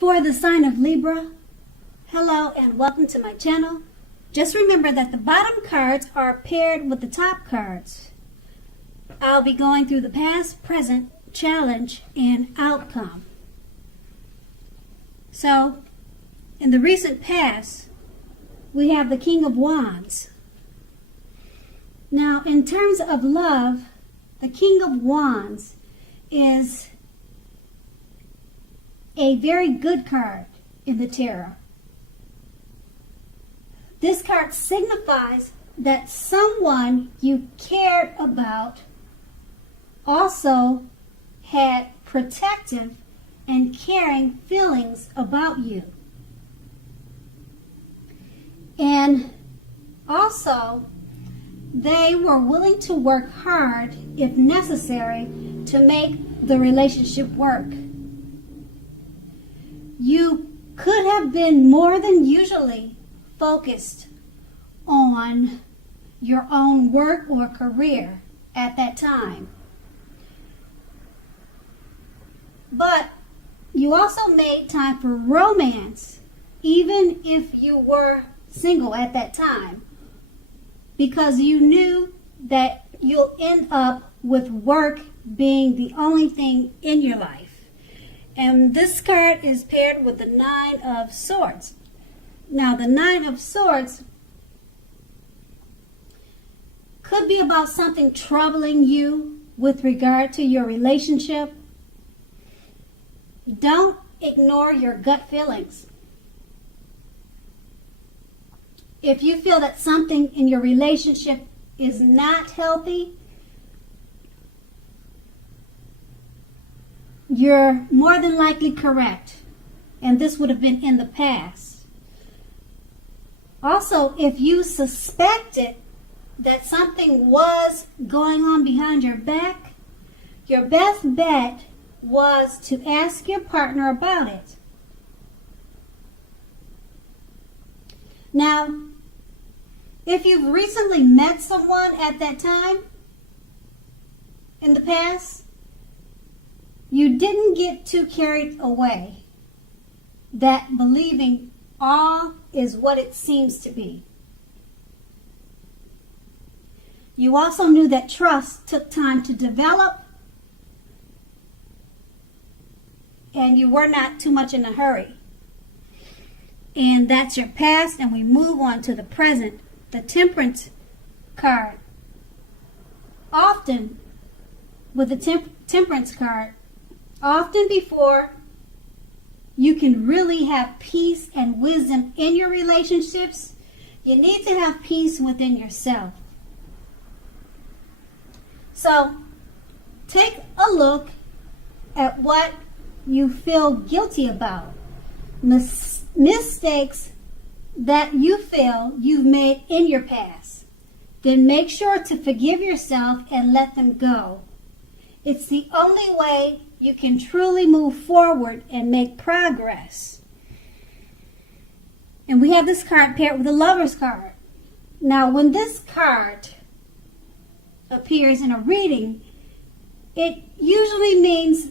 For the sign of Libra, hello and welcome to my channel. Just remember that the bottom cards are paired with the top cards. I'll be going through the past, present, challenge, and outcome. So, in the recent past, we have the King of Wands. Now, in terms of love, the King of Wands is a very good card in the tarot. This card signifies that someone you cared about also had protective and caring feelings about you. And also, they were willing to work hard, if necessary, to make the relationship work. You could have been more than usually focused on your own work or career at that time. But you also made time for romance, even if you were single at that time, because you knew that you'll end up with work being the only thing in your life. And this card is paired with the Nine of Swords. Now, the Nine of Swords could be about something troubling you with regard to your relationship. Don't ignore your gut feelings. If you feel that something in your relationship is not healthy, you're more than likely correct. And this would have been in the past. Also, if you suspected that something was going on behind your back, your best bet was to ask your partner about it. Now, if you've recently met someone at that time in the past, you didn't get too carried away that believing all is what it seems to be. You also knew that trust took time to develop, and you were not too much in a hurry. And that's your past, and we move on to the present, the Temperance card. Often, with the Temperance card, often before you can really have peace and wisdom in your relationships, you need to have peace within yourself. So, take a look at what you feel guilty about. Mistakes that you feel you've made in your past. Then make sure to forgive yourself and let them go. It's the only way you can truly move forward and make progress. And we have this card paired with the Lover's card. Now, when this card appears in a reading, it usually means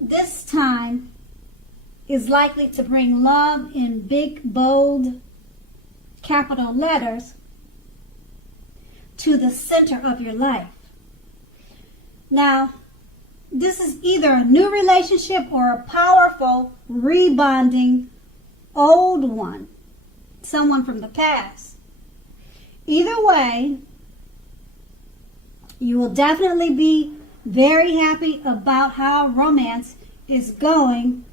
this time is likely to bring love in big, bold, capital letters to the center of your life. Now, this is either a new relationship or a powerful, rebonding old one, someone from the past. Either way, you will definitely be very happy about how romance is going,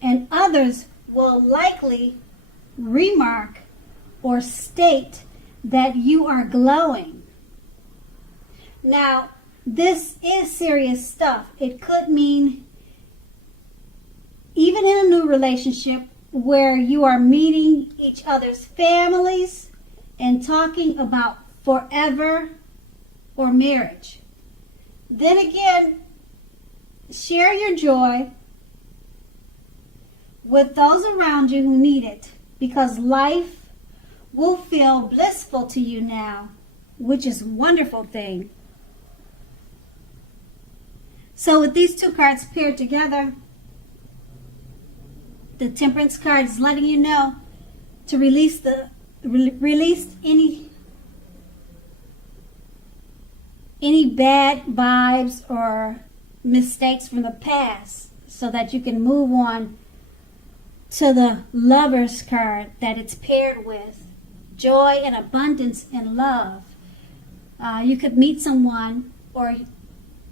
and others will likely remark or state that you are glowing. Now, this is serious stuff. It could mean, even in a new relationship where you are meeting each other's families and talking about forever or marriage. Then again, share your joy with those around you who need it, because life will feel blissful to you now, which is a wonderful thing. So with these two cards paired together, the Temperance card is letting you know to release any bad vibes or mistakes from the past so that you can move on to the Lovers card that it's paired with. Joy and abundance and love. You could meet someone, or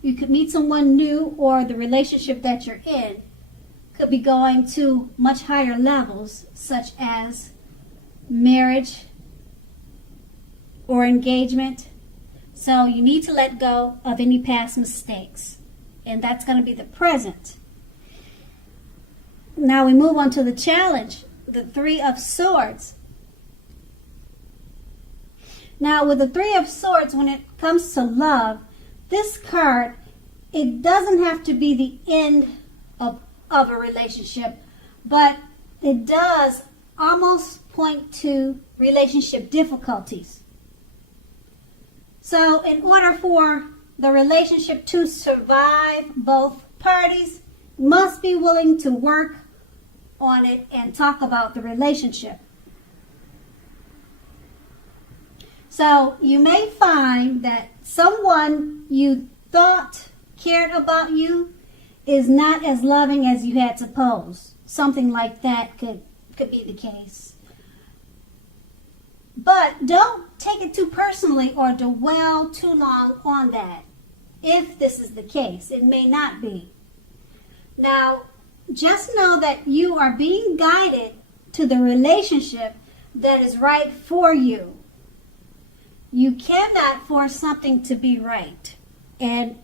you could meet someone new, or the relationship that you're in could be going to much higher levels, such as marriage or engagement. So you need to let go of any past mistakes, and that's going to be the present. Now we move on to the challenge, the Three of Swords. Now with the Three of Swords, when it comes to love, this card, it doesn't have to be the end of a relationship, but it does almost point to relationship difficulties. So in order for the relationship to survive, both parties must be willing to work on it and talk about the relationship. So you may find that someone you thought cared about you is not as loving as you had supposed. Something like that could be the case. But don't take it too personally or dwell too long on that. If this is the case, it may not be. Now, just know that you are being guided to the relationship that is right for you. You cannot force something to be right. And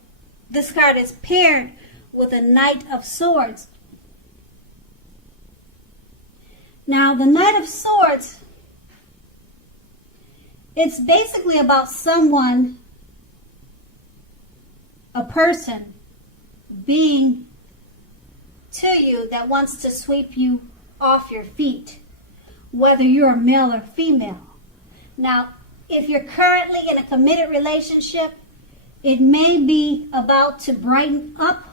this card is paired with a Knight of Swords. Now, the Knight of Swords, it's basically about someone, a person, being to you that wants to sweep you off your feet, whether you're male or female. Now, if you're currently in a committed relationship, it may be about to brighten up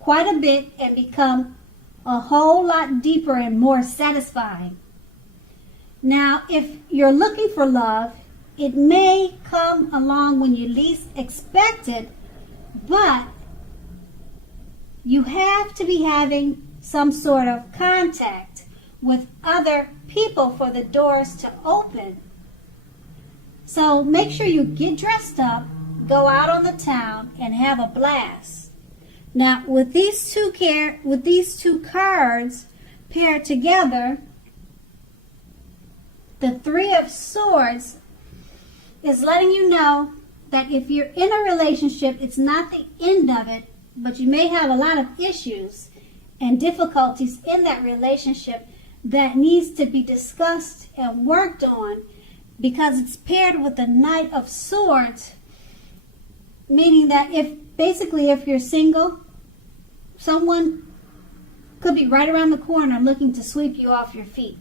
quite a bit and become a whole lot deeper and more satisfying. Now, if you're looking for love, it may come along when you least expect it, but you have to be having some sort of contact with other people for the doors to open. So make sure you get dressed up, go out on the town, and have a blast. Now, with these two cards paired together, the Three of Swords is letting you know that if you're in a relationship, it's not the end of it, but you may have a lot of issues and difficulties in that relationship that needs to be discussed and worked on, because it's paired with the Knight of Swords, meaning that if you're single, someone could be right around the corner looking to sweep you off your feet,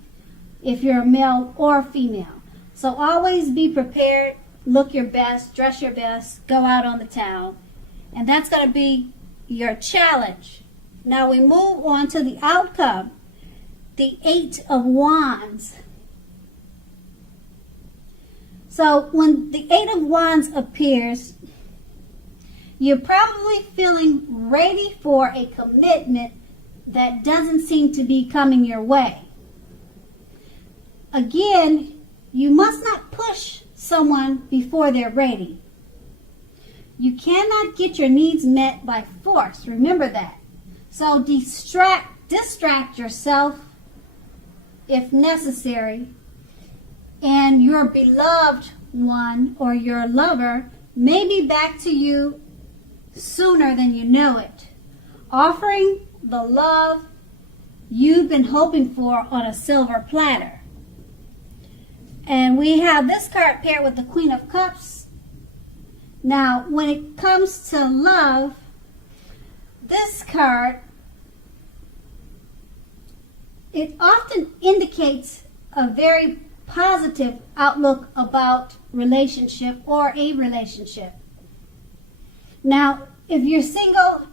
if you're a male or female. So always be prepared, look your best, dress your best, go out on the town, and that's going to be your challenge. Now we move on to the outcome, the Eight of Wands. So when the Eight of Wands appears, you're probably feeling ready for a commitment that doesn't seem to be coming your way. Again, you must not push someone before they're ready. You cannot get your needs met by force. Remember that. So distract yourself if necessary, and your beloved one or your lover may be back to you sooner than you know it, offering the love you've been hoping for on a silver platter. And we have this card paired with the Queen of Cups. Now, when it comes to love, this card, it often indicates a very positive outlook about relationship or a relationship. Now, if you're single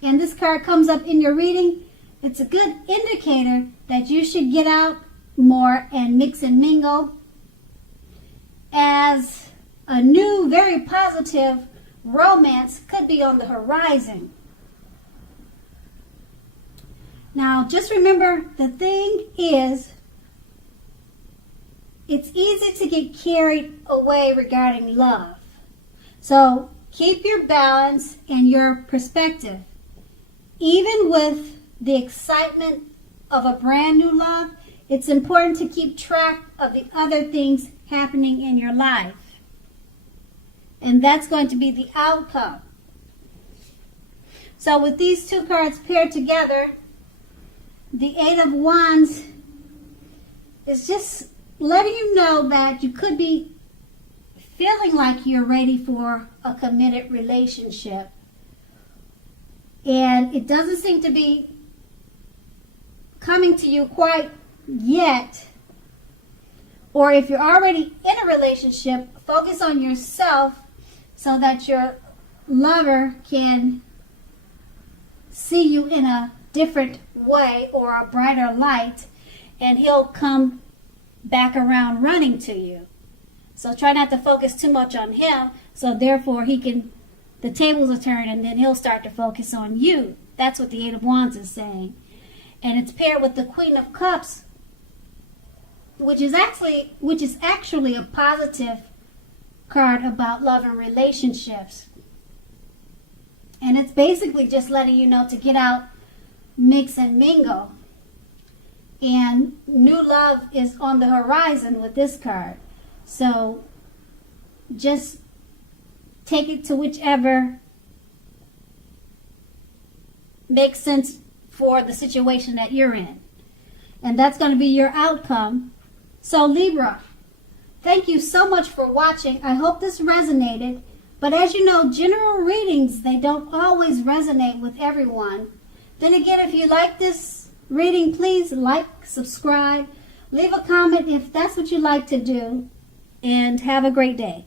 and this card comes up in your reading, it's a good indicator that you should get out more and mix and mingle, as a new, very positive romance could be on the horizon. Now, just remember, the thing is, it's easy to get carried away regarding love. So keep your balance and your perspective. Even with the excitement of a brand new love, it's important to keep track of the other things happening in your life. And that's going to be the outcome. So with these two cards paired together, the Eight of Wands is just letting you know that you could be feeling like you're ready for a committed relationship. And it doesn't seem to be coming to you quite yet. Or if you're already in a relationship, focus on yourself so that your lover can see you in a different way or a brighter light, and he'll come back around running to you. So try not to focus too much on him, so therefore the tables will turn and then he'll start to focus on you. That's what the Eight of Wands is saying. And it's paired with the Queen of Cups, which is actually a positive card about love and relationships. And it's basically just letting you know to get out, mix and mingle. And new love is on the horizon with this card. So just take it to whichever makes sense for the situation that you're in. And that's going to be your outcome. So Libra, thank you so much for watching. I hope this resonated. But as you know, general readings, they don't always resonate with everyone. Then again, if you like this reading, please like, subscribe, leave a comment if that's what you like to do, and have a great day.